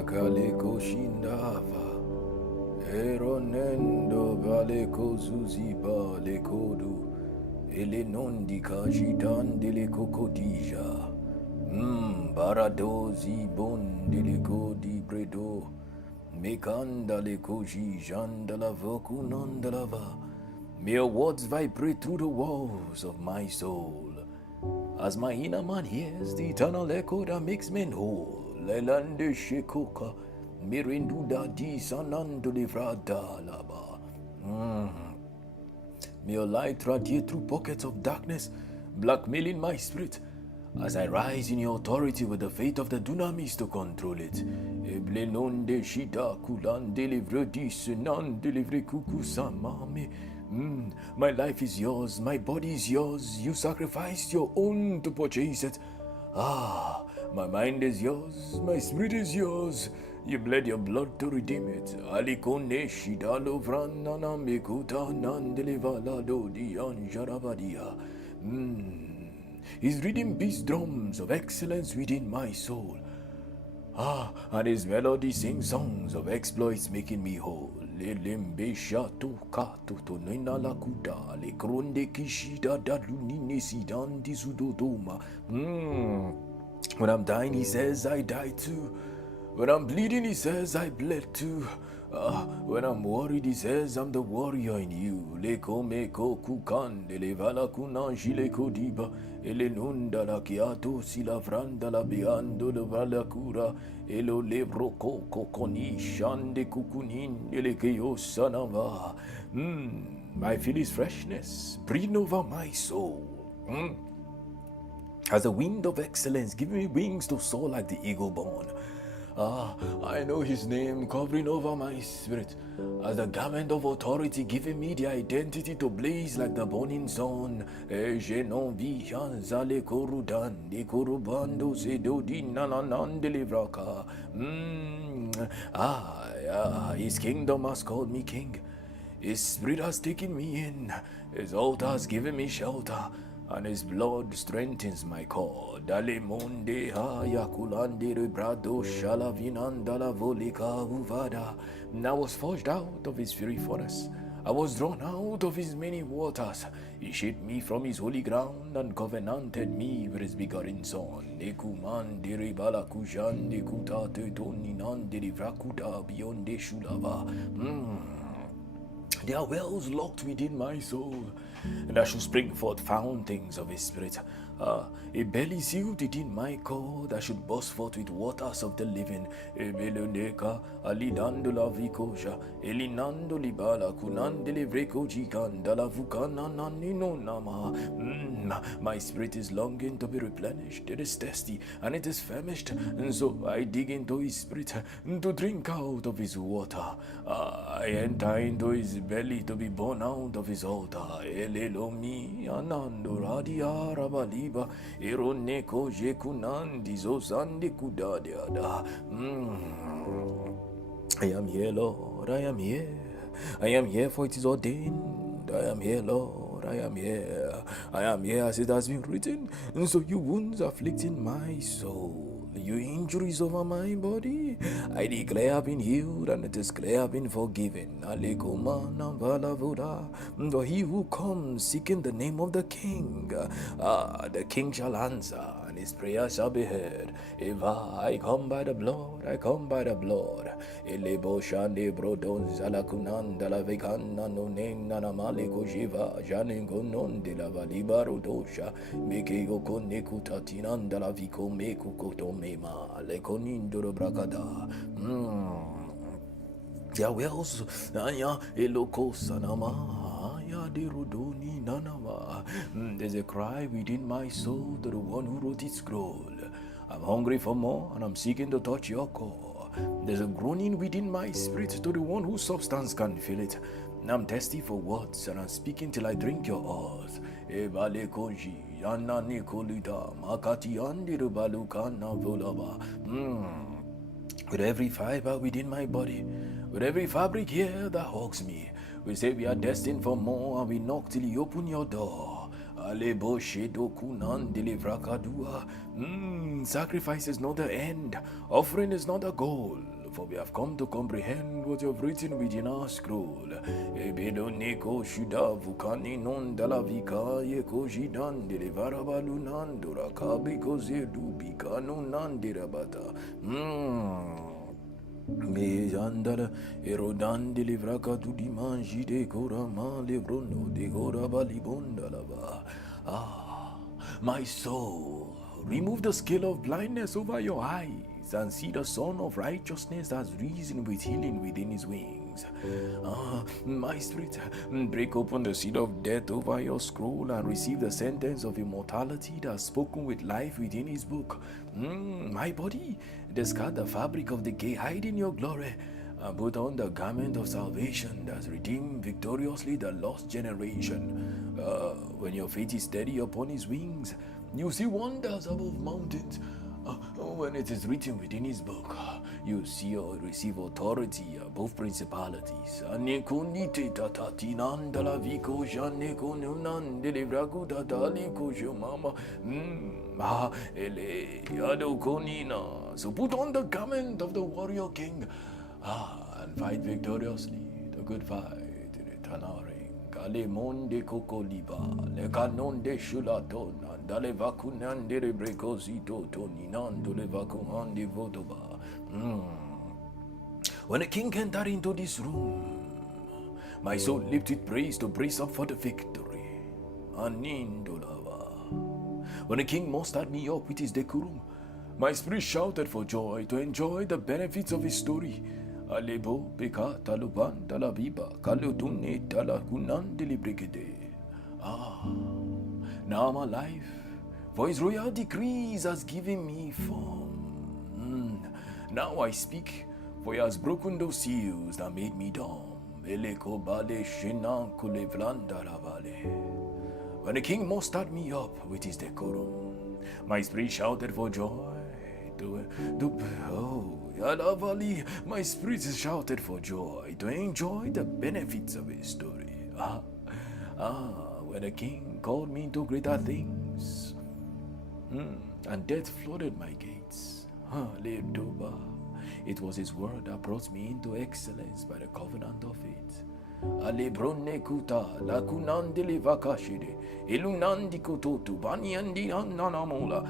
Akaleko shindava, eronendo valeko zuziba lekodu, elenondi kajitan dele kokodija, baradozi bon dele kodi bredo, mekanda le koji jandala vokunandalava. May your words vibrate through the walls of my soul. As my inner man hears the eternal echo that makes men whole. Lelande shekoka, mirinduda di sanando livrada laba. May your light radiate through pockets of darkness, blackmailing my spirit, as I rise in your authority with the faith of the dunamis to control it. Eblenonde shida kulande livre di senande livre kuku samame. My life is yours, my body is yours. You sacrificed your own to purchase it. My mind is yours, my spirit is yours. You bled your blood to redeem it. Alikone shidalo vranana mekuta nandelivala do di anjarabadia. He's reading bass drums of excellence within my soul. And his melody sings songs of exploits making me whole. Lelembe shato kato to nena lakuda le kronde kishida dadunine sidan disudodoma. When I'm dying, he says I die too. When I'm bleeding, he says I bled too. When I'm worried, he says I'm the warrior in you. Leko meko kukan le vala kuna jile kodiba ele nunda la kiato si la vranda la beando le vala cura elo lebro koko koni shande kukunin ele keyo sanava. I feel his freshness breathing over my soul. As a wind of excellence, give me wings to soar like the eagle born. I know his name covering over my spirit, as a garment of authority giving me the identity to blaze like the burning sun. Je non vijan zale korudan de korubando se do di nananan de livraka. His kingdom has called me king. His spirit has taken me in. His altar has given me shelter, and his blood strengthens my core. Dale monde ha yakulande rebrado shalavinanda la volika uvada. I was forged out of his fiery furnace. I was drawn out of his many waters. He shaped me from his holy ground and covenanted me with his begotten son. Nekuman de rebala kujan de kuta te toninan de livrakuta beyond de shulava. There are wells locked within my soul, and I shall spring forth fountains of his spirit. A belly sealed within my core that should burst forth with waters of the living. Ebeloneka, alidando la vicosha, elinando libala, kunande livreco giganda la vucana nanino nama. My spirit is longing to be replenished. It is thirsty and it is famished, and so I dig into his spirit to drink out of his water. I enter into his belly to be born out of his altar. Elelomi anando radia rabaliba eroneko jekunandi zozande kudadeada. I am here, Lord, I am here. I am here, for it is ordained. I am here, Lord, I am here. I am here as it has been written. And so your wounds afflicting my soul, your injuries over my body, I declare I've been healed and I declare I've been forgiven. For he who comes seeking the name of the king, the king shall answer and his prayer shall be heard. If I come by the blood, I come by the blood. Elebo shande brodon zalakunanda la vekana no nena na maleko jiva janingo non de la valiba rodosha mekego koneku tatinanda la viko meku koto mema lekonindo brakada. There wells aya eloko sanama ya de rodoni nanama. There's a cry within my soul to the one who wrote its scroll. I'm hungry for more and I'm seeking to touch your core. There's a groaning within my spirit to the one whose substance can feel it. I'm thirsty for words and I'm speaking till I drink your earth. Ebale koji yana nikolida makati andi rubalukana volaba. With every fiber within my body, with every fabric here that hugs me, we say we are destined for more and we knock till you open your door. Alebo shedo kunan delivrakadua. Sacrifice is not the end. Offering is not the goal. For we have come to comprehend what you have written within our scroll. Ebedo neko shuda vukani non dalavika yeko jidan delivarabalunan durakabi kozedu bikanu nan dirabata. Me andala erodan de livraka tu di manji de cora ma lebrono de cora balibonda lava. My soul, remove the scale of blindness over your eyes and see the Son of Righteousness has risen with healing within his wings. My spirit, break open the seal of death over your scroll and receive the sentence of immortality that's spoken with life within his book. My body, discard the fabric of decay, hide in your glory, and put on the garment of salvation that's redeemed victoriously the lost generation. When your faith is steady upon his wings, you see wonders above mountains. When it is written within his book, you see or receive authority above principalities. So put on the garment of the warrior king and fight victoriously the good fight in eternal ring. Kale monde kokoliba, le canon de shulaton, dale vacunan de rebrecosito toninando le vacunan de votoba. When the king entered into this room, my soul lifted praise to brace up for the victory. Anindolava. When the king mustered me up with his decorum, my spirit shouted for joy to enjoy the benefits of his story. Alebo peka taluban talabiba kalutune talakunan delibrigade. Now I'm alive, for his royal decrees has given me form. Now I speak, for he has broken those seals that made me dumb. Eleko bale shinan kulevlanda lavale. When the king mustered me up with his decorum, my spirit shouted for joy. My spirit shouted for joy to enjoy the benefits of his story. When the king called me into greater things, and death flooded my gates. It was his word that brought me into excellence by the covenant of it. Alebrone kuta la kunandili vakashide ilunandi kototu banyandi nanamola.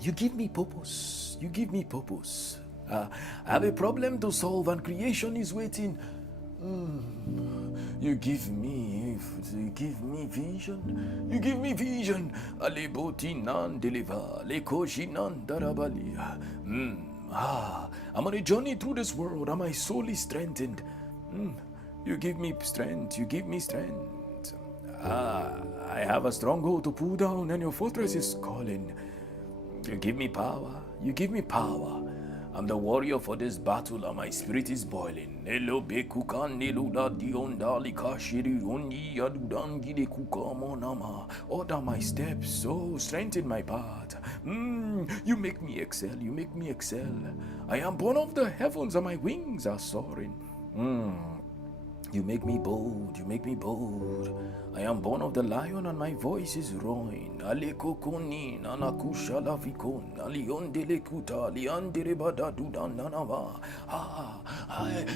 You give me purpose. You give me purpose. I have a problem to solve and creation is waiting. You give me vision. You give me vision. Aleboti nan deliver. Lekoshi nan darabali. I'm on a journey through this world and my soul is strengthened. You give me strength. You give me strength. I have a stronghold to pull down and your fortress is calling. You give me power. You give me power. I'm the warrior for this battle and my spirit is boiling. Order my steps, so strengthen my path. You make me excel. You make me excel. I am born of the heavens and my wings are soaring. You make me bold, you make me bold. I am born of the lion and my voice is roaring. Aleko koni nanakusha lavikon aliondele kuta liandere badadudan nanava.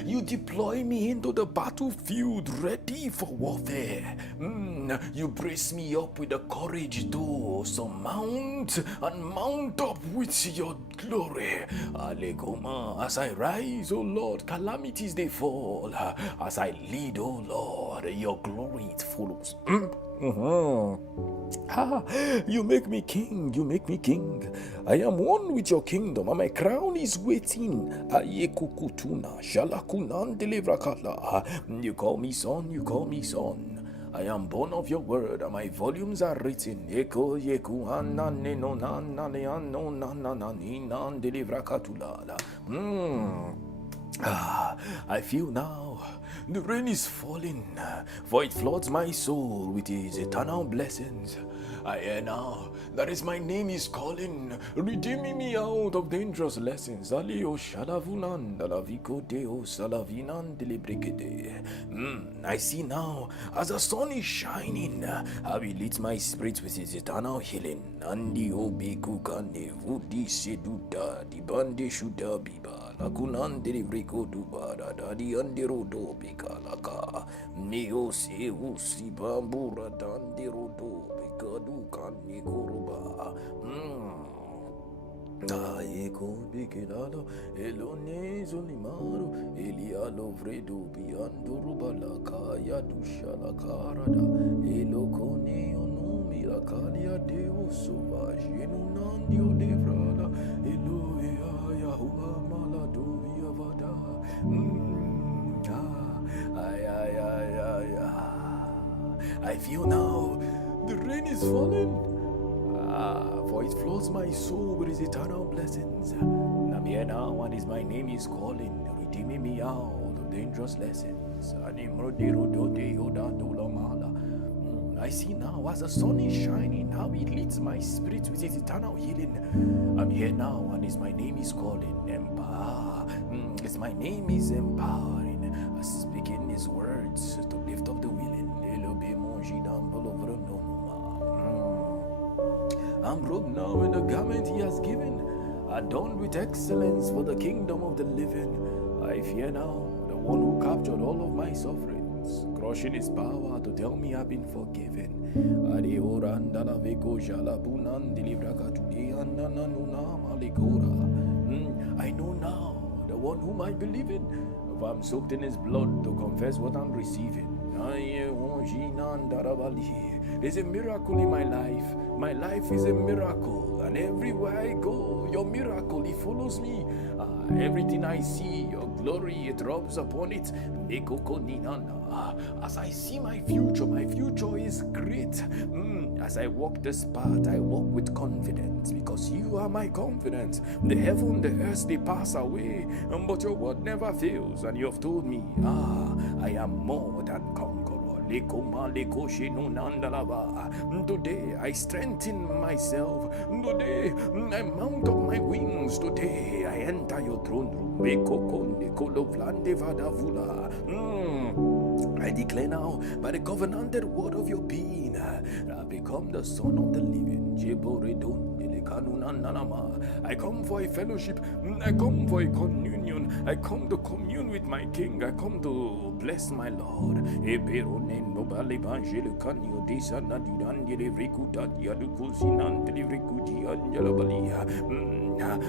You deploy me into the battlefield ready for warfare. You brace me up with the courage to surmount and mount up with your glory. Alekoma, as I rise, O Lord, calamities they fall. As I lead, O Lord, your glory it follows. You make me king, you make me king. I am one with your kingdom, and my crown is waiting. You call me son, you call me son. I am born of your word, and my volumes are written. I feel now the rain is falling, for it floods my soul with his eternal blessings. I hear now. That is my name is calling, redeeming me out of dangerous lessons. Alio shalavunan dalaviko deo salavinan delibregede. I see now, as the sun is shining, how he leads my spirit with his eternal healing. Andi obeku kane vudi seduda di bande shuda biba lakunan delibreko duba da di anderodo bika laka neo se usi bambura danderodo bika dukan nikuruba. Eko bikilalo elone zonimaro elialo vredo biando rubala kaya dushala karada elokone onomi lakalia deo sova jenunandio devrala eloea yahua malado yavada. I feel now the rain is falling. For it floods my soul with his eternal blessings. I'm here now, and my name is calling, redeeming me out of dangerous lessons. I see now, as the sun is shining, how it leads my spirit with his eternal healing. I'm here now, and my name is calling, empower. My name is empowering, speaking his words to lift up the willing. I'm robed now in the garment he has given, adorned with excellence for the kingdom of the living. I fear now the one who captured all of my sufferings, crushing his power to tell me I've been forgiven. I know now the one whom I believe in, if I'm soaked in his blood to confess what I'm receiving. There's a miracle in my life. My life is a miracle, and everywhere I go, your miracle, it follows me. Everything I see, your glory, it rubs upon it. As I see my future is great. As I walk this path, I walk with confidence, because you are my confidence. The heaven, the earth, they pass away, but your word never fails, and you have told me, I am more than conqueror. Today I strengthen myself. Today I mount up my wings. Today I enter your throne room. I declare now, by the covenanted word of your being, I become the son of the living. I come for a fellowship. I come for a communion. I come to commune with my King. I come to bless my Lord.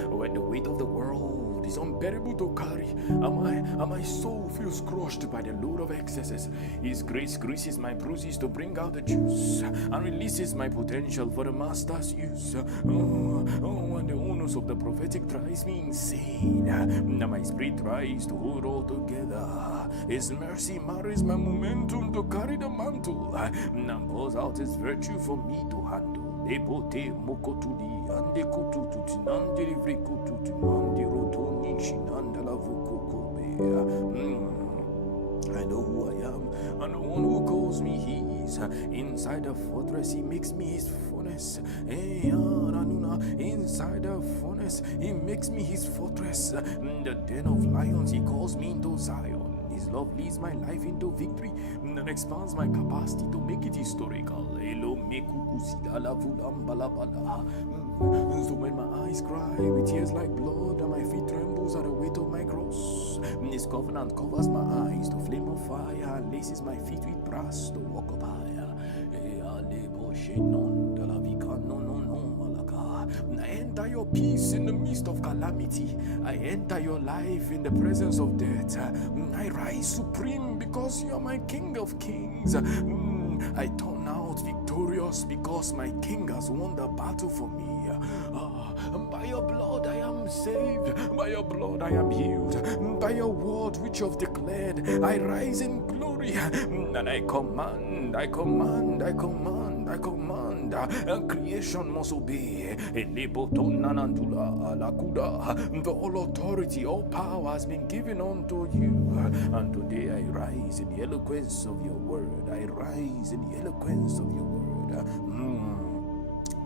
When the weight of the world is unbearable to carry, and my soul feels crushed by the load of excesses, His grace greases my bruises to bring out the juice and releases my potential for the Master's use. When the onus of the prophetic drives me insane, now my spirit tries to hold all together. His mercy marries my momentum to carry the mantle, and pours out His virtue for me to handle. Ebote mokotuli ande kututu tinande livre kututu mande rotoni shinanda la vukokobe. I know who I am, and the one who calls me His. Inside the fortress, He makes me His furnace. Inside the furnace, He makes me His fortress. In the den of lions, He calls me into Zion. His love leads my life into victory and expands my capacity to make it historical. So when my eyes cry with tears like blood and my feet trembles at the weight of my cross, His covenant covers my eyes to flame of fire and laces my feet with brass to walk up higher. I enter your peace in the midst of calamity. I enter your life in the presence of death. I rise supreme because you are my King of Kings. I turn out victorious because my King has won the battle for me. By your blood I am saved. By your blood I am healed. By your word which you have declared, I rise in glory. And I command, creation must obey. The all authority, all power has been given unto you. And today I rise in the eloquence of your word. I rise in the eloquence of your word.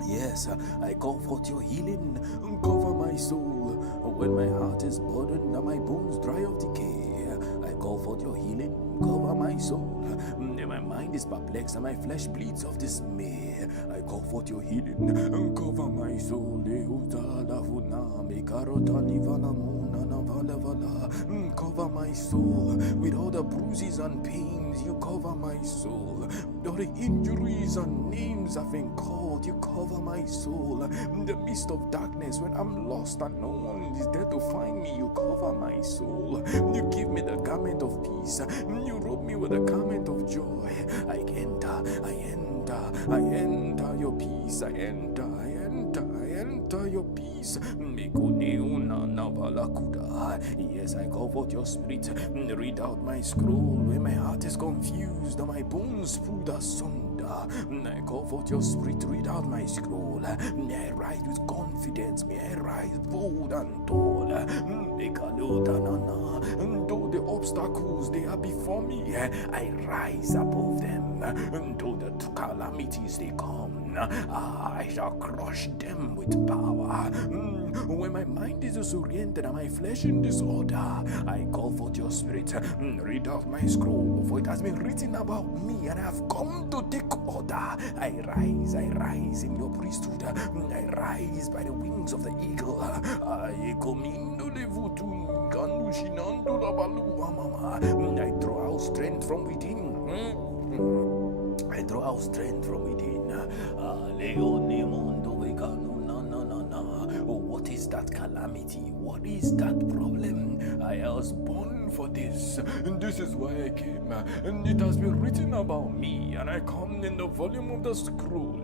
Yes, I call forth your healing, cover my soul. When my heart is burdened and my bones dry of decay, I call forth your healing, cover my soul. When my mind is perplexed and my flesh bleeds of dismay, I call forth your healing, cover my soul. Cover my soul with all the bruises and pains. You cover my soul. All the injuries and names have been called. You cover my soul. In the midst of darkness, when I'm lost and no one is there to find me, you cover my soul. You give me the garment of peace. You robe me with the garment of joy. I enter your peace. I enter your peace. Yes, I call forth your spirit. Read out my scroll when my heart is confused and my bones pulled asunder. I call forth your spirit. Read out my scroll. May I rise with confidence. May I rise bold and tall. Though the obstacles they are before me, I rise above them. Though the calamities they come, I shall crush them with power. When my mind is disoriented and my flesh in disorder, I call forth your spirit. Read out my scroll, for it has been written about me, and I have come to take order. I rise in your priesthood. I rise by the wings of the eagle. I throw out strength from within. I draw out strength from within. What is that calamity? What is that problem? I was born for this, and this is why I came. And it has been written about me, and I come in the volume of the scroll.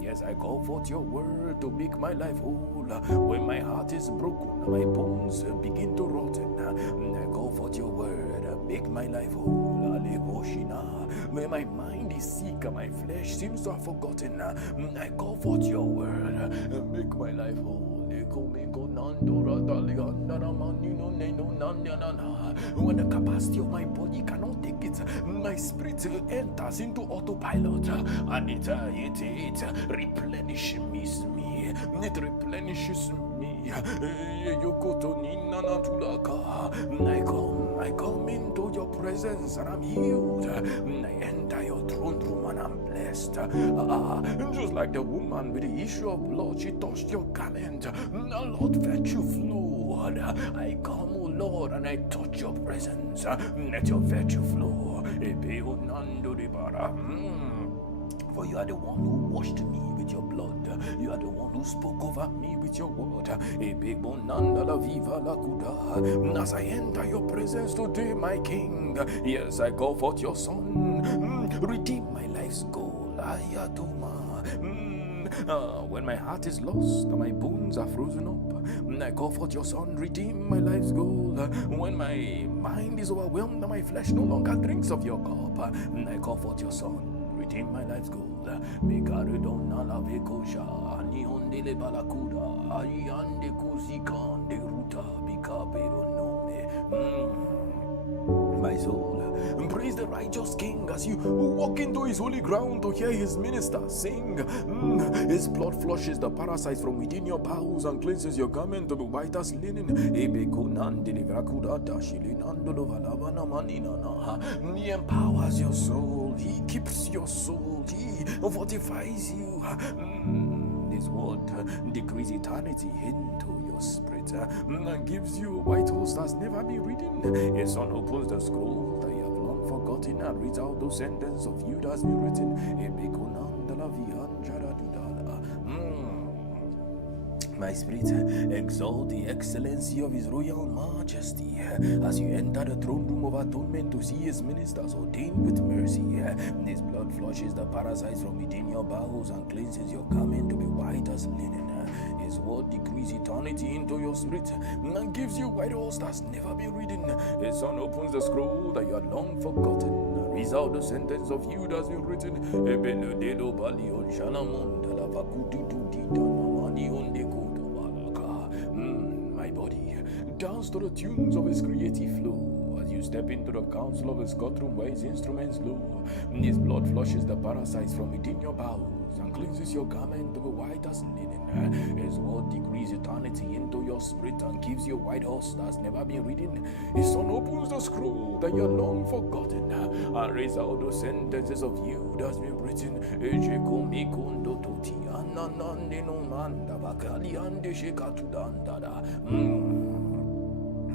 Yes, I call forth your word to make my life whole. When my heart is broken, my bones begin to rotten. I call forth your word, make my life whole. When my mind is sick and my flesh seems to have forgotten, I call forth your word, make my life whole. When the capacity of my body cannot take it, my spirit enters into autopilot, and it replenishes me. It replenishes me. I come into your presence and I'm healed. I enter your throne room and I'm blessed. Just like the woman with the issue of blood, she touched your garment. Lord, virtue flowed. I come, O Lord, and I touch your presence. Let your virtue flow. For you are the one who washed me with your blood. You are the one who spoke over me with your word. As I enter your presence today, my King, yes, I call forth your Son. Redeem my life's goal. When my heart is lost and my bones are frozen up, I call forth your Son, redeem my life's goal. When my mind is overwhelmed and my flesh no longer drinks of your cup, I call forth your Son, redeem my life's goal. Megaredona la vekosha, niondele balakuda, ayande kusikande ruta, bikaperonome. My soul, praise the righteous King as you walk into his holy ground to hear his ministers sing. His blood flushes the parasites from within your bowels and cleanses your garment to be white as linen. He empowers your soul. He keeps your soul. He fortifies you. His word decrees eternity into your spirit and gives you a white horse that's never been ridden. His Son opens the scroll that you have long forgotten and reads out those sentences of you that's been written. My spirit, exalt the excellency of his royal majesty as you enter the throne room of atonement to see his ministers ordained with mercy. His blood flushes the parasites from within your bowels and cleanses your garment to be white as linen. His word decrees eternity into your spirit and gives you white horse that's never been ridden. His Son opens the scroll that you had long forgotten, reads out the sentence of you that's been written. My body dance to the tunes of his creative flow as you you step into the council of his courtroom where his instruments blow. His blood flushes the parasites from within your bowels and cleanses your garment to be white as linen. His word decrees eternity into your spirit and gives you a white horse that's never been ridden. His son opens the scroll that you're long forgotten and reads out the sentences of you that's been written.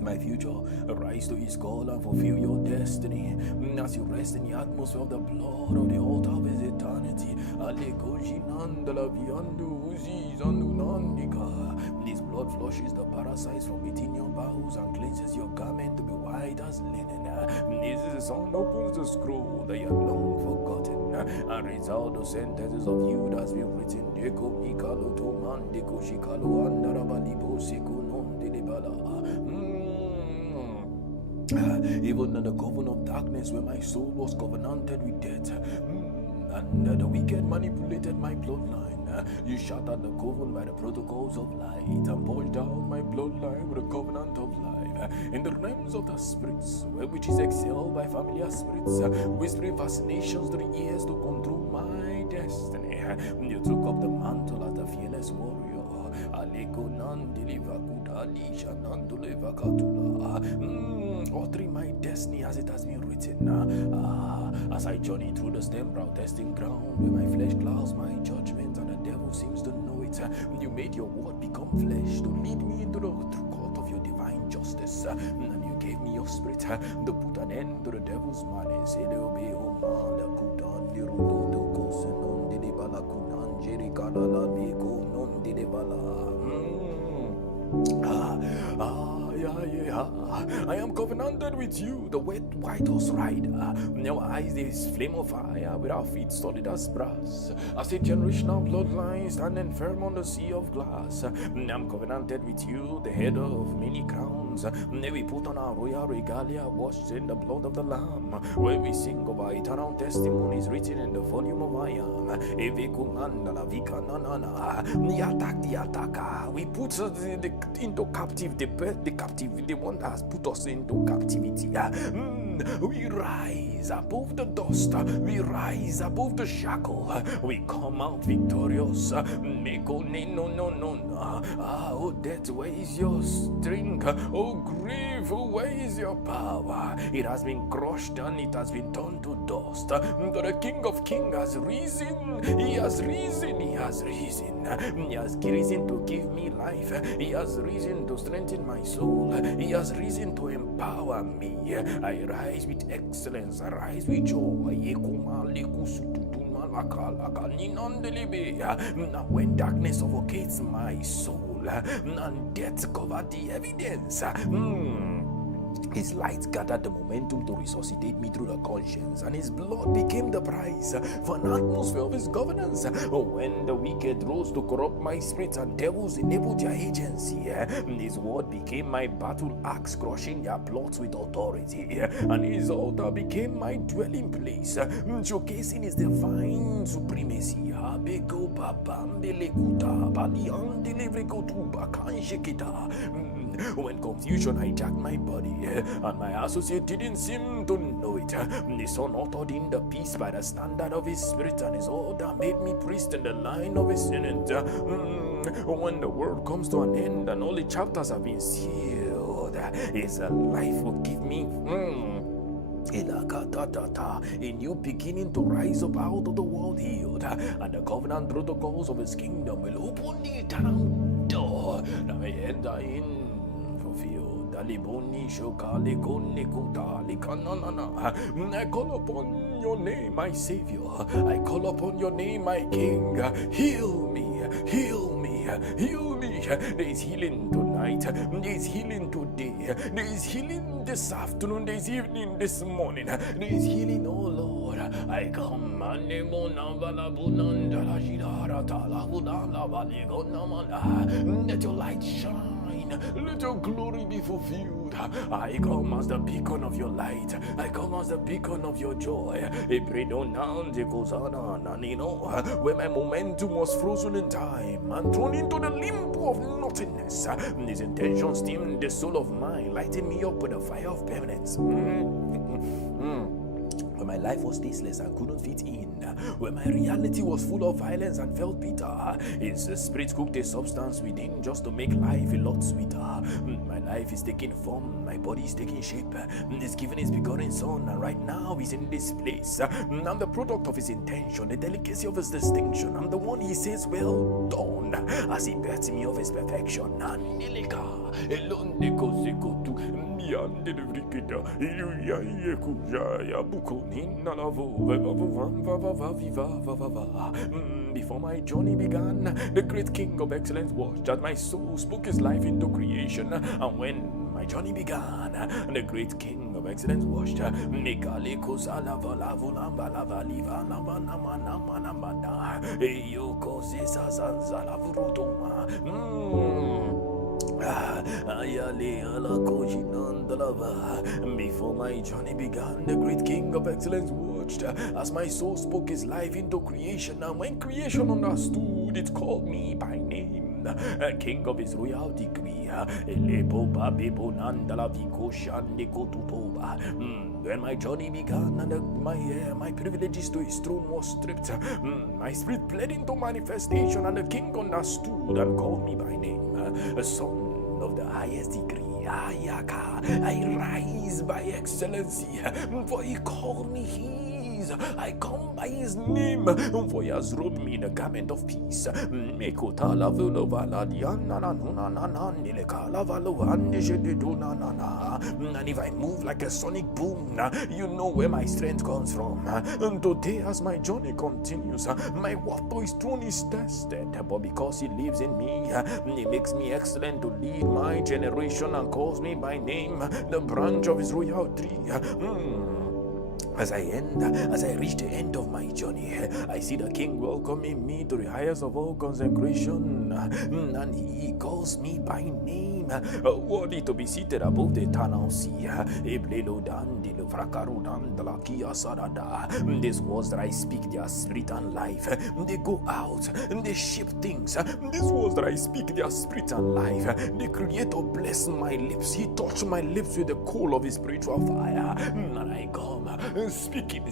My future, rise to his call and fulfill your destiny. As you rest in the atmosphere of the blood of the altar of his eternity. This blood flushes the parasites from within your bowels and cleanses your garment to be white as linen. This is the son opens the scroll that you have long forgotten and reads out the sentences of you that's been written. Even in the coven of darkness where my soul was covenanted with death, and the wicked manipulated my bloodline, you shattered the coven by the protocols of light and poured out my bloodline with a covenant of life. In the realms of the spirits, where which is excelled by familiar spirits, whispering fascinations to the ears to control my destiny. You took up the mantle as the fearless warrior. Altering my destiny as it has been written. As I journey through the temporal testing ground where my flesh clouds my judgment and the devil seems to know it, you made your word become flesh to lead me into the true court of your divine justice, and you gave me your spirit to put an end to the devil's madness. I am covenanted with you, the white horse rider. Our eyes is flame of fire, with our feet solid as brass. As a generational bloodline standing firm on the sea of glass. I'm covenanted with you, the head of many crowns. We put on our royal regalia, washed in the blood of the Lamb, where we sing of our eternal testimonies written in the volume of I am. We attack the attacker. We put into captive the captive, the one that has put us into captivity. We rise above the dust. We rise above the shackle. We come out victorious. Oh, death, where is your strength? Oh, grief, where is your power? It has been crushed and it has been turned to dust. The King of Kings has risen. He has risen. He has risen. He has risen to give me life. He has risen to strengthen my soul. He has risen to empower me. I rise with excellence. I rise with joy. Now when darkness suffocates my soul and death covered the evidence, his light gathered the momentum to resuscitate me through the conscience, and his blood became the price for an atmosphere of his governance. When the wicked rose to corrupt my spirit and devils enabled their agency, his word became my battle axe, crushing their plots with authority, and his altar became my dwelling place, showcasing his divine supremacy. When confusion hijacked my body and my associate didn't seem to know it, the Son uttered in the peace by the standard of his spirit, and his order made me priest in the line of his sentence. When the world comes to an end and all the chapters have been sealed, his life will give me a new beginning to rise up out of the world healed, and the covenant protocols of his kingdom will open the eternal door that I enter in fulfilled. I call upon your name, my Savior. I call upon your name, my King. Heal me, heal me, heal me. There is healing tonight, there is healing today, there is healing this afternoon, there is evening this morning, there is healing, oh Lord. Lord. I come. Let your light shine. Let your glory be fulfilled. I come as the beacon of your light. I come as the beacon of your joy. Where my momentum was frozen in time and thrown into the limbo of nothingness. These intentions steam the soul of mine, lighting me up with the fire of permanence. When my life was tasteless and couldn't fit in, when my reality was full of violence and felt bitter, His Spirit cooked a substance within just to make life a lot sweeter. My life is taking form, my body is taking shape. He's given His begotten Son, and right now He's in this place. I'm the product of His intention, the delicacy of His distinction. I'm the one He says, well done, as He births me of His perfection. Before my journey began, the great King of Excellence watched as my soul spoke His life into creation. And when my journey began, the great King of Excellence watched. Before my journey began, the great King of Excellence watched as my soul spoke His life into creation. And when creation understood, it called me by name, King of His royal decree. When my journey began and my privileges to His throne was stripped, my spirit bled into manifestation, and the King understood and called me by name, a son of the highest degree. I rise by excellency, for He called me His. I come by His name, for He has robed me in the garment of peace. And if I move like a sonic boom, you know where my strength comes from. And today, as my journey continues, my worth to His throne is tested. But because He lives in me, He makes me excellent to lead my generation and calls me by name, the branch of His royal tree. As I reach the end of my journey, I see the King welcoming me to the highest of all consecration, and He calls me by name, worthy to be seated above the eternal sea. These words that I speak, their spirit and life. They go out and they shape things. These words that I speak, their spirit and life. The Creator blessed my lips. He touched my lips with the coal of His spiritual fire, and I come speaking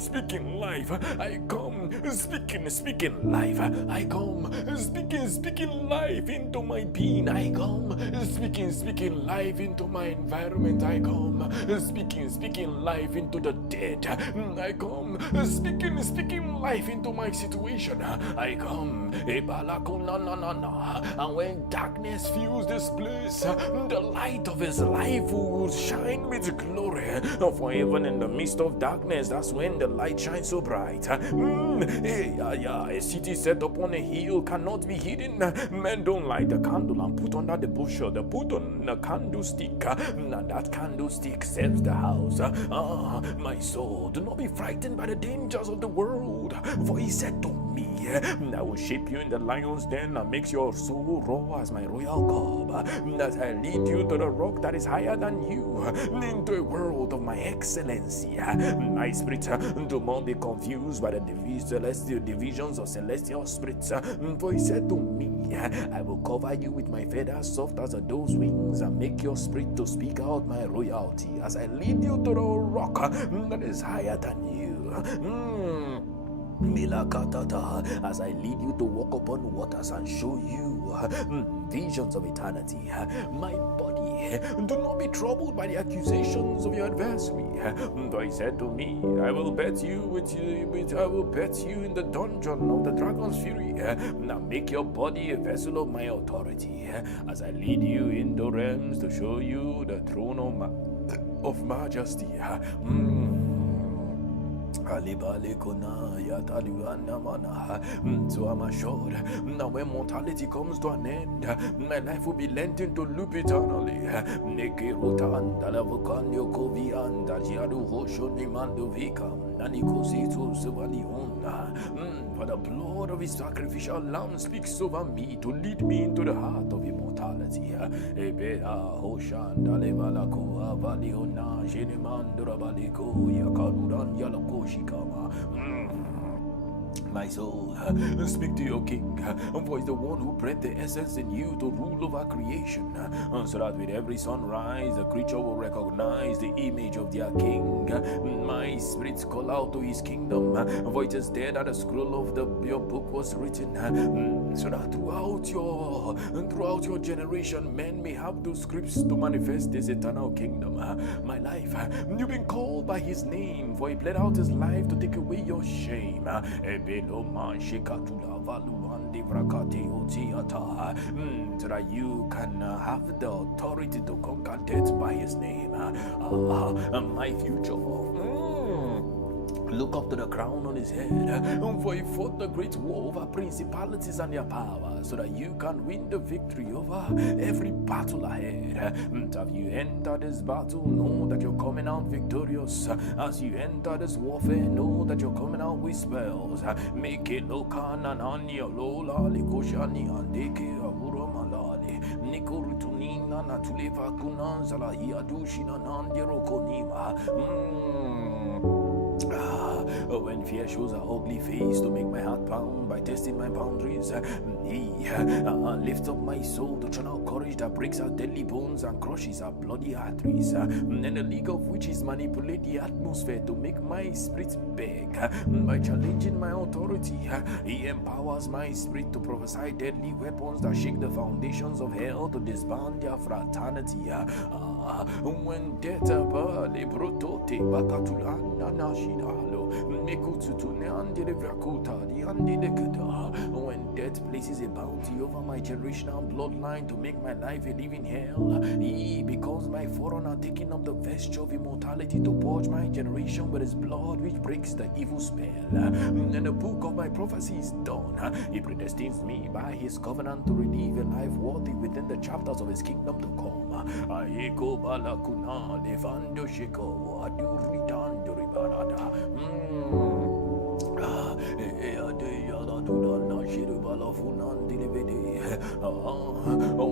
life. I come speaking life. I come speaking life into my being. I come speaking life into my environment. I come speaking life into the dead. I come speaking life into my situation. I come and when darkness fills this place, the light of His life will shine with glory. For even in the midst of darkness, that's when the light shines so bright. A city set upon a hill cannot be hidden. Men don't light the candle and put under the bushel. They put on a candlestick, and that candlestick serves the house. My soul, do not be frightened by the dangers of the world, for He said to me, I will shape you in the lion's den and makes your soul roar as my royal cub. As I lead you to the rock that is higher than you, into a world of my excellency. My spirit, do not be confused by the celestial divisions of celestial spirits. For He said to me, I will cover you with my feathers soft as a dove's wings and make your spirit to speak out my royalty as I lead you to the rock that is higher than you. As I lead you to walk upon waters and show you visions of eternity. My body, do not be troubled by the accusations of your adversary. For He said to me, I will bet you in the dungeon of the dragon's fury. Now make your body a vessel of my authority as I lead you into realms to show you the throne of majesty. So I'm assured that when mortality comes to an end, my life will be lent into loop eternally. For the blood of his sacrificial lamb speaks over me to lead me into the heart of immortality. My soul, speak to your King, for he's the one who bred the essence in you to rule over creation, so that with every sunrise the creature will recognize the image of their King. My spirits call out to his kingdom, for it is there that the scroll of your book was written, so that throughout your generation men may have those scripts to manifest this eternal kingdom. My life, you've been called by his name, for he bled out his life to take away your shame. So that you can have the authority to conquer death by his name. My future. Look up to the crown on his head, for he fought the great war over principalities and their power, so that you can win the victory over every battle ahead. Have you entered this battle? Know that you're coming out victorious. As you enter this warfare, know that you're coming out with spells. Make it lokan and ani lola likoshani and deke avura malali nikorutunina natuleva kunanzala hiadushina nandiro konima. When fear shows an ugly face to make my heart pound by testing my boundaries, he lifts up my soul to channel courage that breaks our deadly bones and crushes our bloody arteries. And the league of witches manipulate the atmosphere to make my spirit beg. By challenging my authority, he empowers my spirit to prophesy deadly weapons that shake the foundations of hell to disband their fraternity. When death protote bakatulanda nashidalo mekutune andi devrakuta di andi dekada. When death places a bounty over my generational bloodline to make my life a living hell, he becomes my forerunner, taking up the vesture of immortality to purge my generation with his blood, which breaks the evil spell. And the book of my prophecy is done. He predestines me by his covenant to relive a life worthy within the chapters of his kingdom to come. Aiko balakuna levando shiko aduritan duribarada.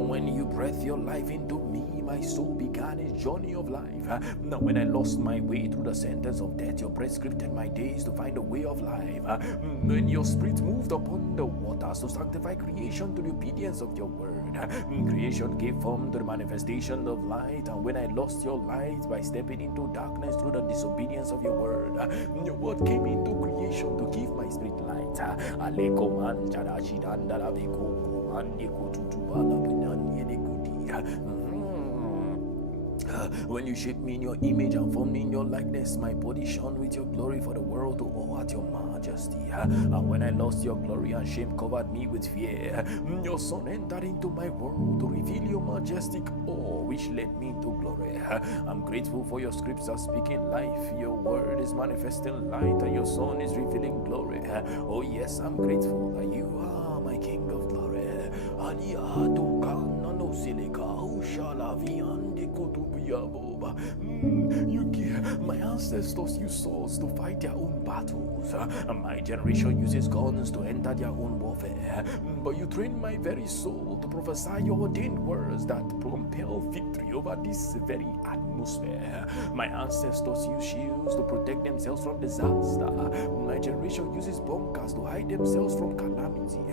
When you breathe your life into me, my soul began its journey of life. Now when I lost my way through the sentence of death, your breath scripted my days to find a way of life. When your spirit moved upon the waters to sanctify creation to the obedience of your word, creation gave form to the manifestation of light. And when I lost your light by stepping into darkness through the disobedience of your word came into creation to give my spirit light. When you shaped me in your image and formed me in your likeness, my body shone with your glory for the world to awe at your majesty. And when I lost your glory and shame covered me with fear, your son entered into my world to reveal your majestic awe, which led me into glory. I'm grateful for your scriptures speaking life. Your word is manifesting light, and your son is revealing glory. Oh yes, I'm grateful that you are my King of glory. You give my ancestors use swords to fight their own battles. My generation uses guns to enter their own warfare. But you train my very soul to prophesy your ordained words that compel victory over this very atmosphere. My ancestors use shields to protect themselves from disaster. My generation uses bunkers to hide themselves from calamity.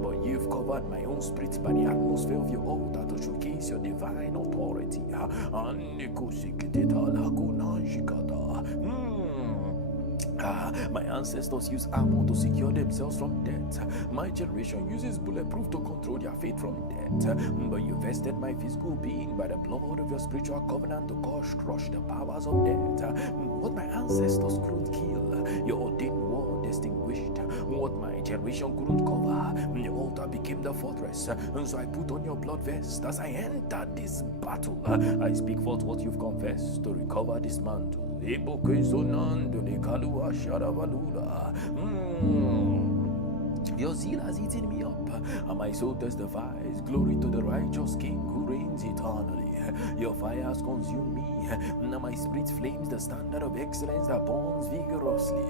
But you've covered my own spirit by the atmosphere of your altar to showcase your divine authority. My ancestors use armor to secure themselves from death. My generation uses bulletproof to control their fate from death. But you vested my physical being by the blood of your spiritual covenant to crush the powers of death. What my ancestors couldn't kill, your ordained war extinguished. What my generation couldn't cover, the altar became the fortress. And so I put on your blood vest as I entered this battle. I speak forth what you've confessed to recover this mantle. Your zeal has eaten me up, and my soul testifies. Glory to the righteous King who reigns eternally. Your fire has consumed me. Now my spirit flames the standard of excellence that burns vigorously.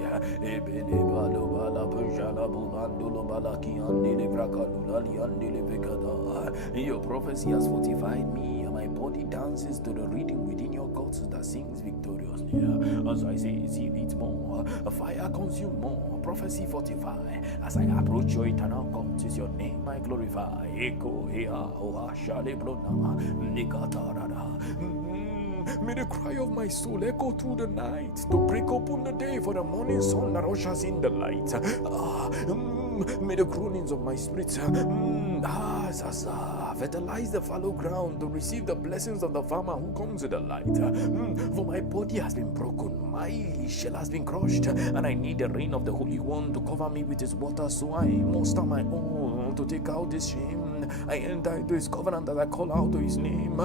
Your prophecy has fortified me, and my body dances to the rhythm within your guts that sings victoriously. As I say, zeal eat more, fire consume more, prophecy fortify. As I approach your eternal court, is your name I glorify. Echo, may the cry of my soul echo through the night to break open the day for the morning sun that ushers in the light. May the groanings of my spirit fertilize the fallow ground to receive the blessings of the farmer who comes with the light. For my body has been broken, my shell has been crushed, and I need the rain of the Holy One to cover me with his water, so I muster my own to take out this shame. I enter into his covenant as I call out to his name.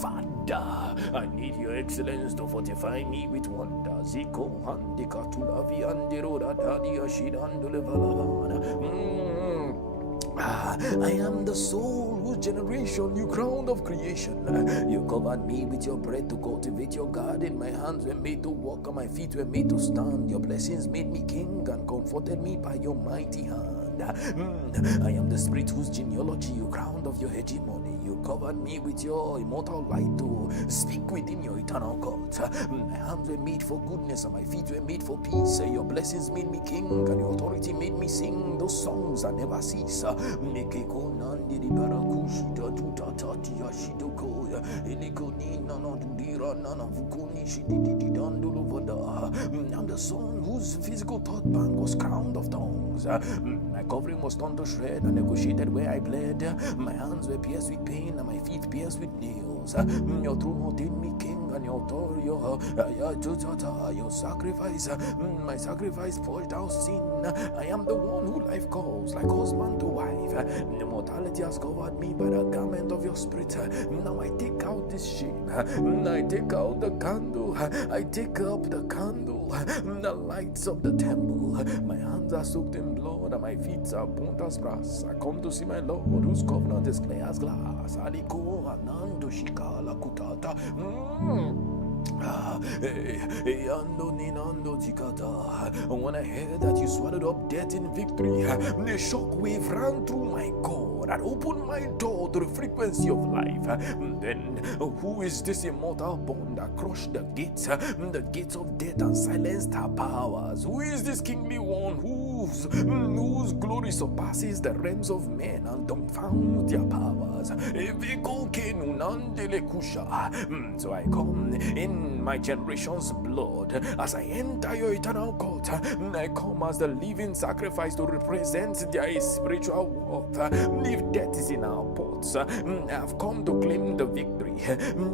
Father, I need your excellence to fortify me with wonder. Ziko handikatula viandiroda dadi ashidandulevalavana. I am the soul whose generation you crowned of creation. You covered me with your breath to cultivate your garden. My hands were made to walk, and my feet were made to stand. Your blessings made me king and comforted me by your mighty hand. I am the spirit whose genealogy you crowned of your hegemony. You covered me with your immortal light to speak within your eternal court. My hands were made for goodness, and my feet were made for peace. Your blessings made me king, and your authority made me sing those songs that never cease. I'm the son whose physical thought bank was crowned of thorns. My covering was torn to shred and negotiated where I bled. My hands were pierced with pain, and my feet pierced with nails. Your throne ordained me king, and your sacrifice, my sacrifice purged out sin. I am the one who life calls like husband to wife. Immortality has covered me by the garment of your spirit. Now I take out this shame. I take out the candle. I take up the candle, the lights of the temple. My hands are soaked in blood, and my feet are burnt as brass. I come to see my Lord, whose covenant is clear as glass. Aliko anando shikala kutata. When I heard that you swallowed up death in victory, the shockwave ran through my core and opened my door to the frequency of life. Then, who is this immortal bond that crushed the gates of death and silenced her powers? Who is this kingly one whose glory surpasses the realms of men and dumbfounds their powers? So I come in my generation's blood as I enter your eternal court. I come as the living sacrifice to represent their spiritual worth. If death is in our pots, I have come to claim the victory.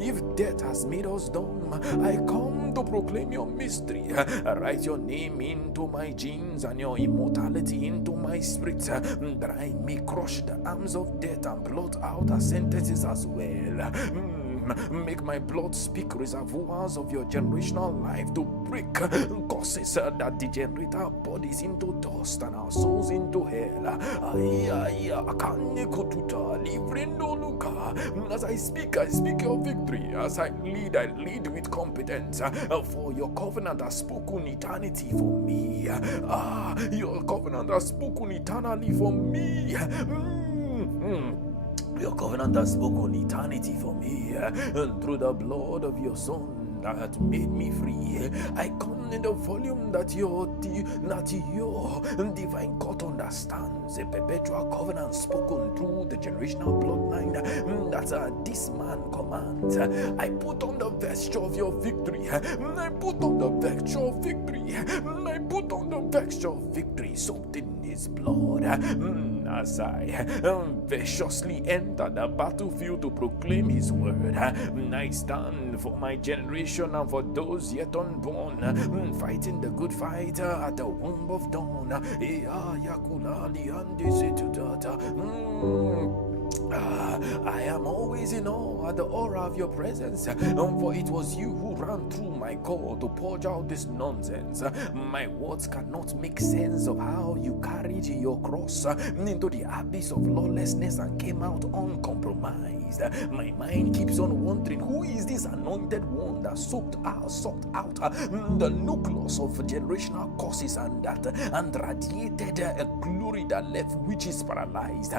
If death has made us dumb, I come to proclaim your mystery. Write your name into my genes and your immortality into my spirit, that I may crush the arms of death and blot out her sentences as well. Make my blood speak reservoirs of your generational life to break causes that degenerate our bodies into dust and our souls into hell. As I speak your victory. As I lead with competence. For your covenant has spoken eternity for me. Your covenant has spoken eternally for me. Your covenant has spoken eternity for me, and through the blood of your Son that made me free. I come in the volume that your divine court understands, a perpetual covenant spoken through the generational bloodline that this man commands. I put on the vesture of your victory. I put on the vesture of victory. I put on the vesture of victory soaked in his blood. As I viciously enter the battlefield to proclaim his word, I stand for my generation and for those yet unborn, fighting the good fight at the womb of dawn. I am always is in awe at the aura of your presence, for it was you who ran through my core to purge out this nonsense. My words cannot make sense of how you carried your cross into the abyss of lawlessness and came out uncompromised. My mind keeps on wondering, who is this anointed one that sucked out the nucleus of generational causes and radiated a glory that left witches paralyzed.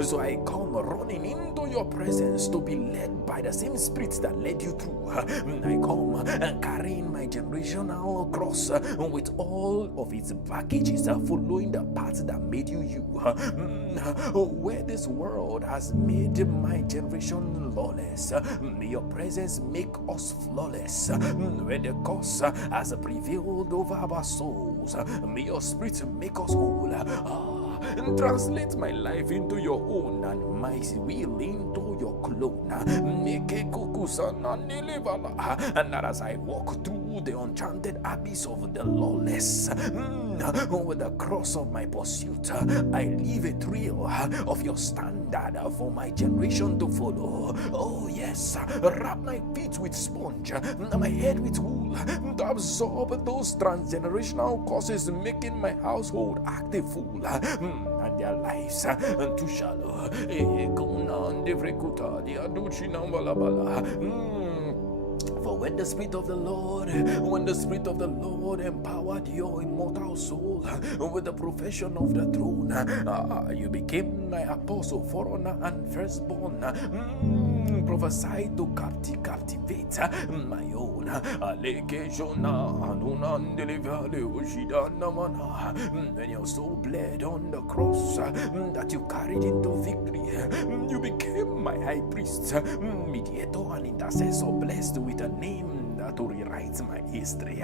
So I come running into your presence to be led by the same spirit that led you through. I come carrying my generational cross with all of its packages, following the path that made you you. Where this world has made my generation lawless, may your presence make us flawless. Where the curse has prevailed over our souls, may your spirit make us whole. Translate my life into your own and my will into your clone. And that as I walk through the enchanted abyss of the lawless, with the cross of my pursuit, I leave a trail of your standard for my generation to follow. Oh yes, wrap my feet with sponge, my head with wool, to absorb those transgenerational causes, making my household act a fool, and their lives too shallow. For when the Spirit of the Lord empowered your immortal soul with the profession of the throne, you became my apostle, forerunner, and firstborn. Prophesy to captivate my own. When your soul bled on the cross that you carried into victory, you became my high priest, mediator, and intercessor, blessed with a name that will rewrite my history.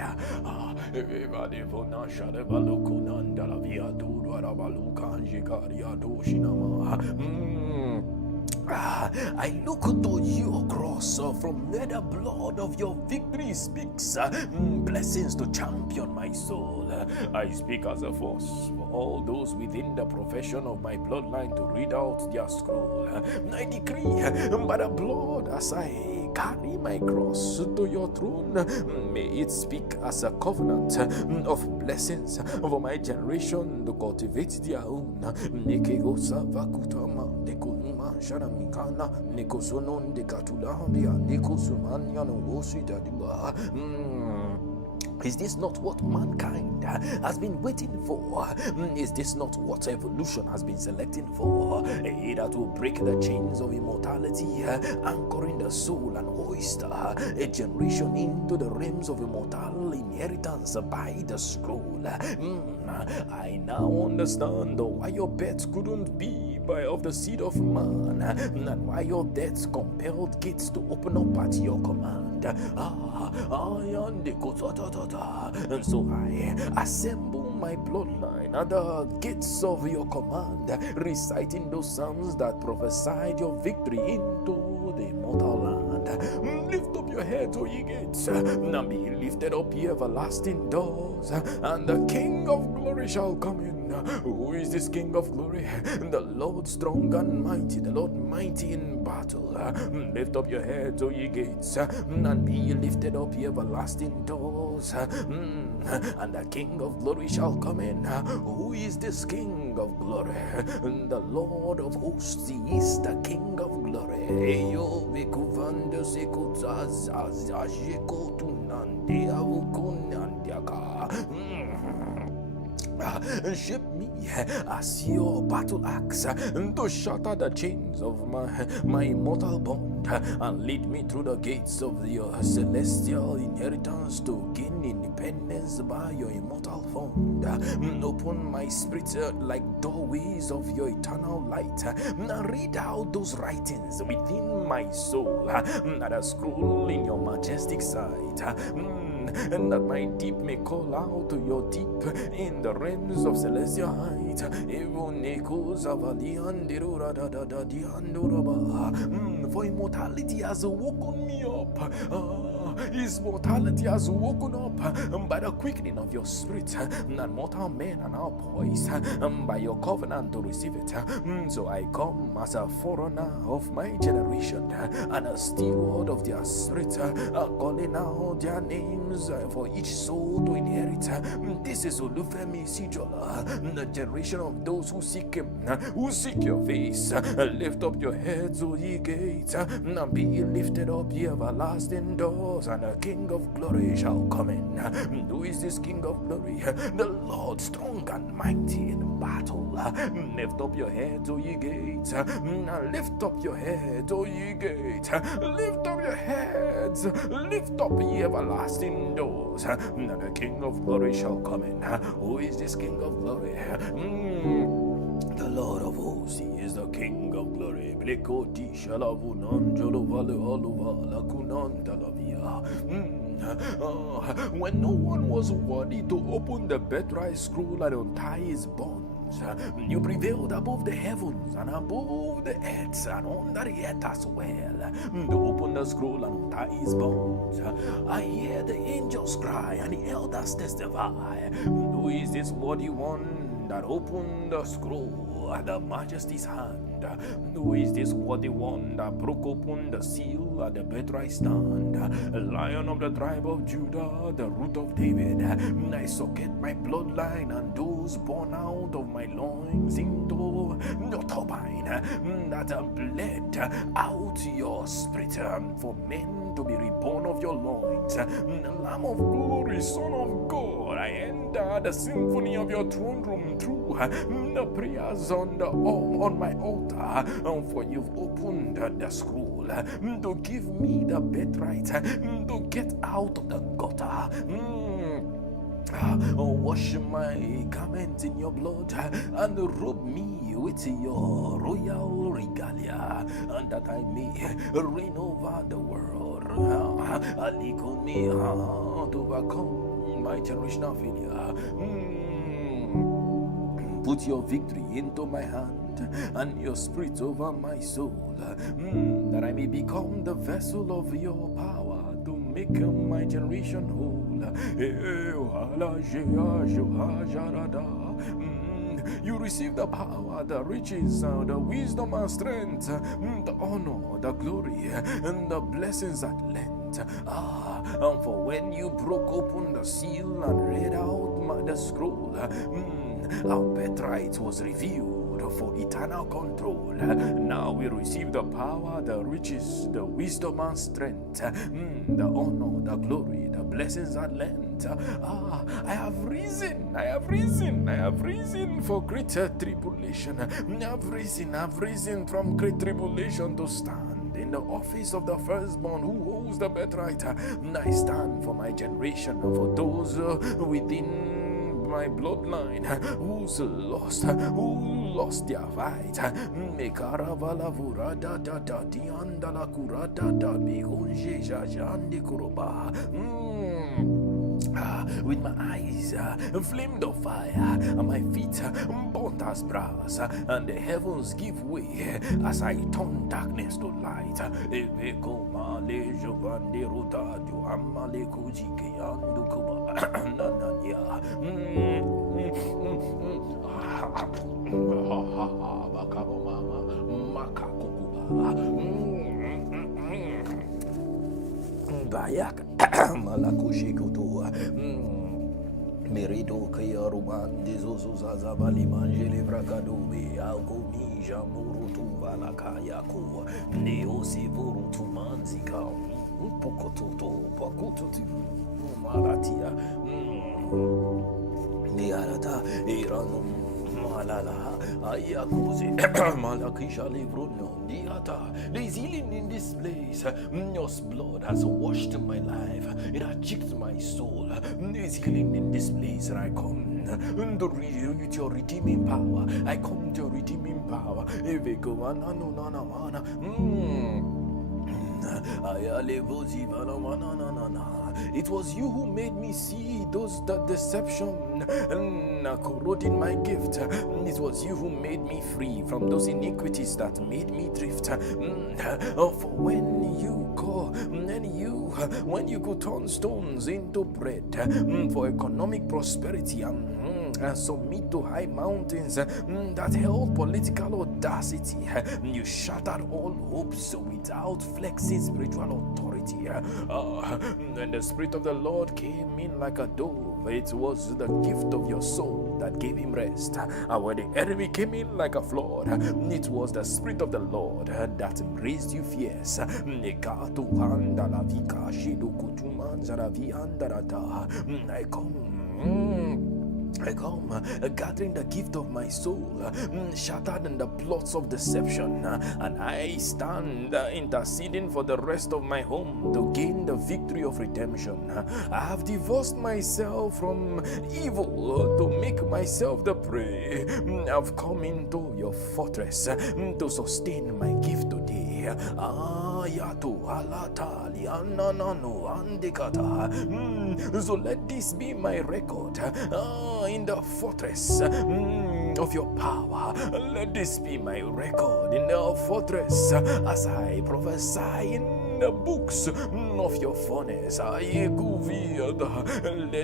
I look to your cross from where the blood of your victory speaks blessings to champion my soul. I speak as a force for all those within the profession of my bloodline to read out their scroll. I decree by the blood as I carry my cross to your throne, may it speak as a covenant of blessings for my generation to cultivate their own. Sharamikana Nikosonon de Catulambia Nikosumania no Wosidadiba. Is this not what mankind has been waiting for? Is this not what evolution has been selecting for? That will break the chains of immortality, anchoring the soul and oyster a generation into the realms of immortal inheritance by the scroll. I now understand why your beds couldn't be of the seed of man, and why your deaths compelled gates to open up at your command. And so I assemble my bloodline at the gates of your command, reciting those psalms that prophesied your victory into the immortal land. Lift up your heads, O ye gates, and be lifted up, ye everlasting doors, and the King of glory shall come in. Who is this King of glory? The Lord strong and mighty, the Lord mighty in battle. Lift up your heads, O ye gates, and be lifted up, ye everlasting doors, and the King of glory shall come in. Who is this King of glory? The Lord of hosts, he is the King of glory. Shape me as your battle axe to shatter the chains of my immortal bond, and lead me through the gates of your celestial inheritance to gain independence by your immortal fund. Open my spirit like doorways of your eternal light, and read out those writings within my soul that are scroll in your majestic sight, and that my deep may call out to your deep in the realms of celestial height. For immortality has woken me up His mortality has woken up by the quickening of your spirit. And mortal men are now poised by your covenant to receive it. So I come as a forerunner of my generation and a steward of their spirit, calling out their names for each soul to inherit. This is Olufemi Sijola, the generation of those who seek Him, who seek your face. Lift up your heads, O ye gates, and be lifted up, ye everlasting doors, and the King of glory shall come in. Who is this King of glory? The Lord strong and mighty in battle. Lift up your heads, O ye gates. Lift up your heads, O ye gates. Lift up your heads. Lift up, ye everlasting doors, and the King of glory shall come in. Who is this King of glory? The Lord of hosts, He is the King of glory. When no one was worthy to open the birthright scroll and untie his bonds, you prevailed above the heavens and above the earth and under the earth as well, to open the scroll and untie his bonds. I hear the angels cry and the elders testify. Who is this worthy one that opened the scroll at the Majesty's hand? Who is this worthy one that broke open the seal at the birthright stand? Lion of the tribe of Judah, the root of David. I socket my bloodline and those born out of my loins into your turbine that bled out your spirit for men to be reborn of your loins. Lamb of glory, Son of God, I enter the symphony of your throne room through the prayers on my altar, for you've opened the scroll to give me the birthright to get out of the gutter. Wash my garments in your blood and robe me with your royal regalia, and that I may reign over the world. Aliko me to overcome my generational failure. Put your victory into my hand and your spirit over my soul, that I may become the vessel of your power to make my generation whole. You receive the power, the riches, the wisdom and strength, the honor, the glory, and the blessings that lent. And for when you broke open the seal and read out the scroll, our birthright was revealed for eternal control. Now we receive the power, the riches, the wisdom and strength, the honor, the glory, the blessings that lent. I have risen for greater tribulation. I've risen from great tribulation to stand in the office of the firstborn who holds the birthright. I stand for my generation and for those within my bloodline who lost their fight. Mekaravala vurada da da diandala kurada da bihunje jajandi kuruba. With my eyes flamed of fire and my feet burnt as brass, and the heavens give way as I turn darkness to light. Bayak Malakushikoto Merido Kayaruman Dizozaza Bali Mangele Bragadobe Algomi Jamurutu Valakayako Neosi Vurutu Manzika Pokototo Pokototu Maratia Niarata Iranum Malala Ayakuzi Malakisha Libruno Diata. There is healing in this place. Your blood has washed my life. It has chicked my soul. There is healing in this place. And I come with your redeeming power. I come to your redeeming power. It was you who made me see that deception corroding my gift. It was you who made me free from those iniquities that made me drift. For when you go, when you could turn stones into bread for economic prosperity and submit to high mountains that held political audacity, you shattered all hopes without flexing spiritual authority. And the Spirit of the Lord came in like a dove. It was the gift of your soul that gave him rest. When the enemy came in like a flood, it was the Spirit of the Lord that raised you fierce. I come, gathering the gift of my soul, shattered in the plots of deception, and I stand interceding for the rest of my home to gain the victory of redemption. I have divorced myself from evil to make myself the prey. I've come into your fortress to sustain my gift today. So let this be my record in the fortress of your power. Let this be my record in the fortress as I prophesy in the books of your furnace. Let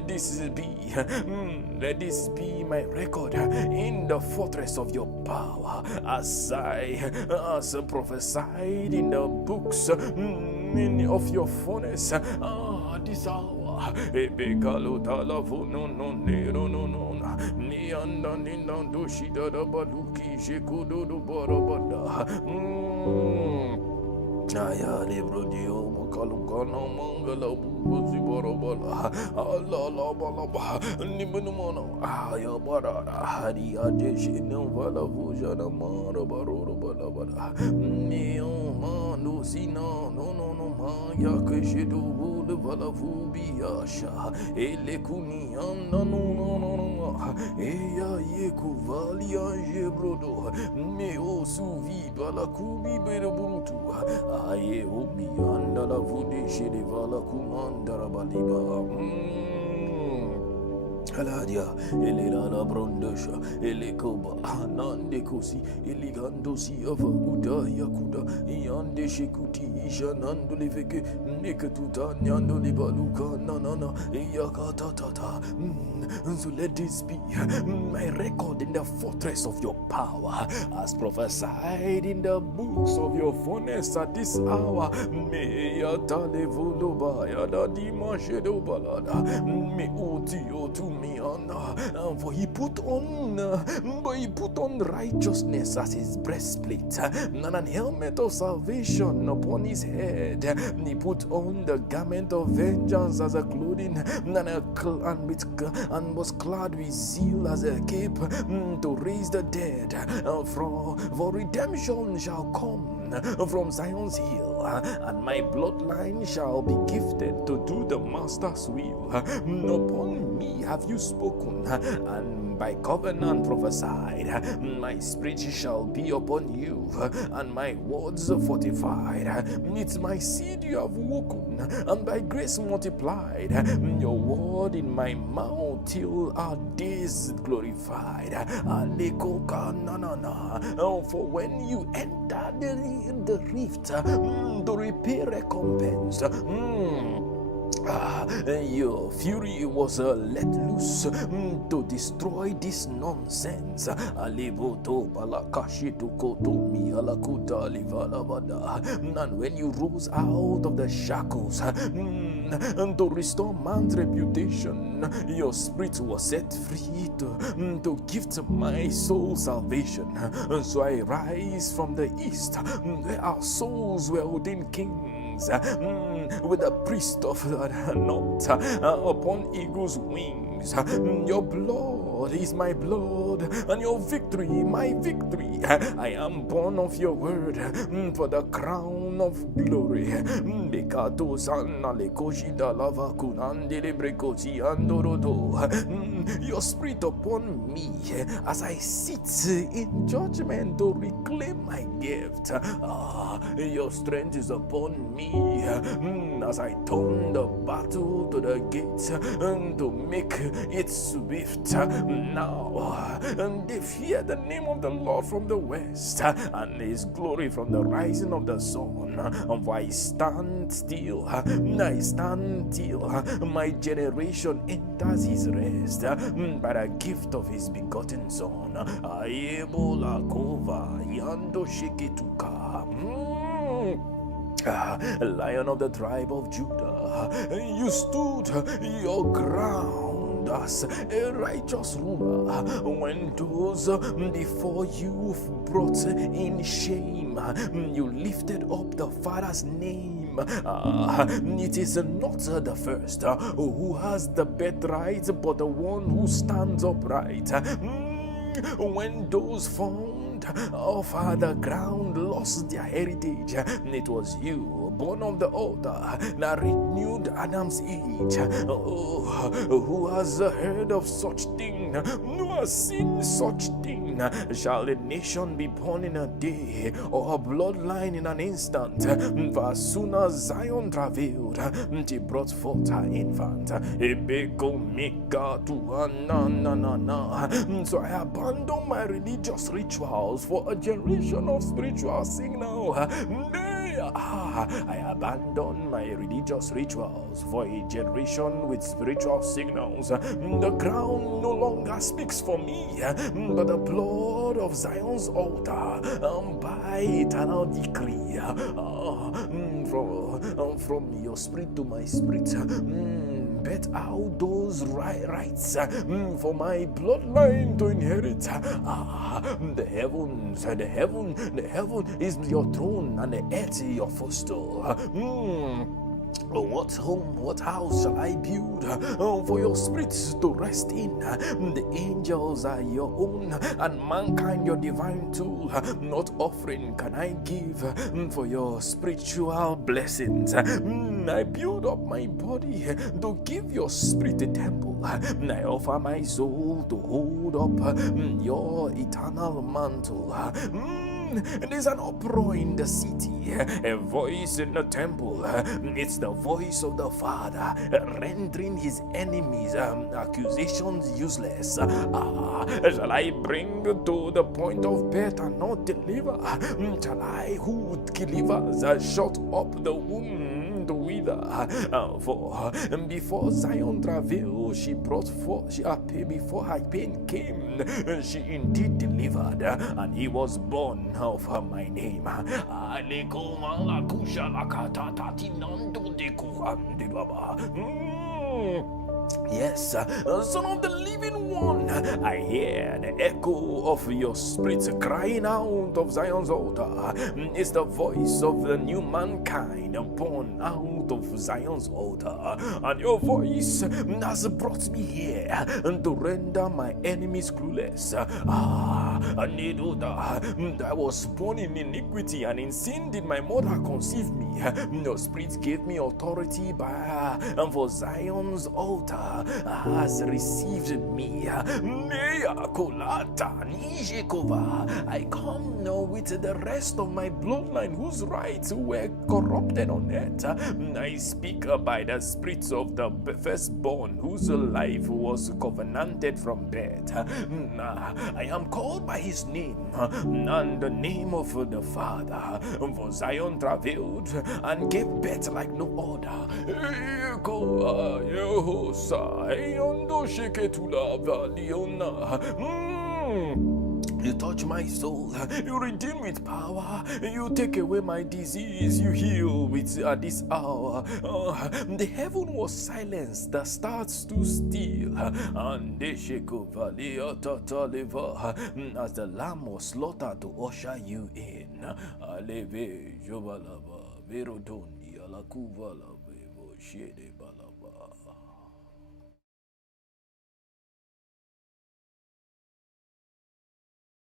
this be my record in the fortress of your power as I prophesied in the books of your furnace. This hour. Aya libro dio makalukana mangala buzi borobala Allah balaba nimunono aya barara hari adeshi no vala vujana mara baroro balabala neo manu sina no maya keshidu bulu vala vubiasha elekuni anna no eya yeku valia jebrodo meo suvi bala kubi bereburutu aye omi anda la vude shede vala kumandara baliba Aladia, Elena la Brondesha, Elekoba, Anande Kosi, Eligandosi of Uda Yakuda, Yande Shikuti, Ishanando Leveke, Nekatuta, Nyando Libaluka, Nana, Yakata Tata. So let this be my record in the fortress of your power, as prophesied in the books of your furnace at this hour. Me Yatale Voloba, Yada Dima Shedo Balada, me Utio to me for he put on righteousness as his breastplate and an helmet of salvation upon his head. He put on the garment of vengeance as a clothing and was clad with zeal as a cape to raise the dead. For redemption shall come from Zion's hill, and my bloodline shall be gifted to do the master's will. Upon me have you spoken, and by covenant prophesied. My spirit shall be upon you, and my words fortified. It's my seed you have woken, and by grace multiplied. Your word in my mouth till our days glorified. For when you enter the rift to repay recompense, your fury was let loose to destroy this nonsense. And when you rose out of the shackles and to restore man's reputation, your spirit was set free to gift my soul salvation. So I rise from the east, where our souls were within kings, with the priest of the knot upon eagle's wings. Your blood blood is my blood, and your victory my victory. I am born of your word for the crown of glory. Bekato sana lekoshi da lava kunande lebrekosi andorodo. Your spirit upon me as I sit in judgment to reclaim my gift. Your strength is upon me as I turn the battle to the gates to make it swift. Now, and they fear the name of the Lord from the west, and his glory from the rising of the sun. And I stand still, I stand till my generation enters his rest by the gift of his begotten Son. Ayebola kova yando shiketuka. Lion of the tribe of Judah, you stood your ground as a righteous ruler when those before you brought in shame. You lifted up the Father's name. It is not the first who has the birthright, but the one who stands upright. When those found of the ground lost their heritage, it was you, born of the altar, that renewed Adam's age. Who has heard of such thing? Who has seen such thing? Shall a nation be born in a day, or a bloodline in an instant? For as soon as Zion travailed, she brought forth her infant. So I abandoned my religious rituals for a generation of spiritual signal. I abandon my religious rituals for a generation with spiritual signals. The ground no longer speaks for me, but the blood of Zion's altar by eternal decree. From your spirit to my spirit, bet out those rights for my bloodline to inherit. The heaven is your throne, and the earth your footstool. What home, what house shall I build for your spirits to rest in? The angels are your own, and mankind your divine tool. Not offering can I give for your spiritual blessings. I build up my body to give your spirit a temple. I offer my soul to hold up your eternal mantle. There's an uproar in the city, a voice in the temple. It's the voice of the Father, rendering his enemies' accusations useless. Shall I bring to the point of birth and not deliver? Shall I, who delivers, shut up the womb to wither? For before Zion travailed, she brought forth. Before her pain came, she indeed delivered, and he was born of my name. Yes, Son of the Living One, I hear the echo of your spirit crying out of Zion's altar. It's the voice of the new mankind born out of Zion's altar. And your voice has brought me here to render my enemies clueless. I was born in iniquity, and in sin did my mother conceive me. Your spirit gave me authority and for Zion's altar has received me. I come now with the rest of my bloodline whose rights were corrupted on earth. I speak by the spirits of the firstborn whose life was covenanted from birth. I am called by his name and the name of the Father. For Zion travailed and gave birth like no other. You touch my soul, you redeem with power, you take away my disease, you heal with at this hour. The heaven was silenced, the stars stood still, and they shake over as the lamb was slaughtered to usher you in. Aleve Jobalaba, Verodondi, Alakuva, Shede Bala.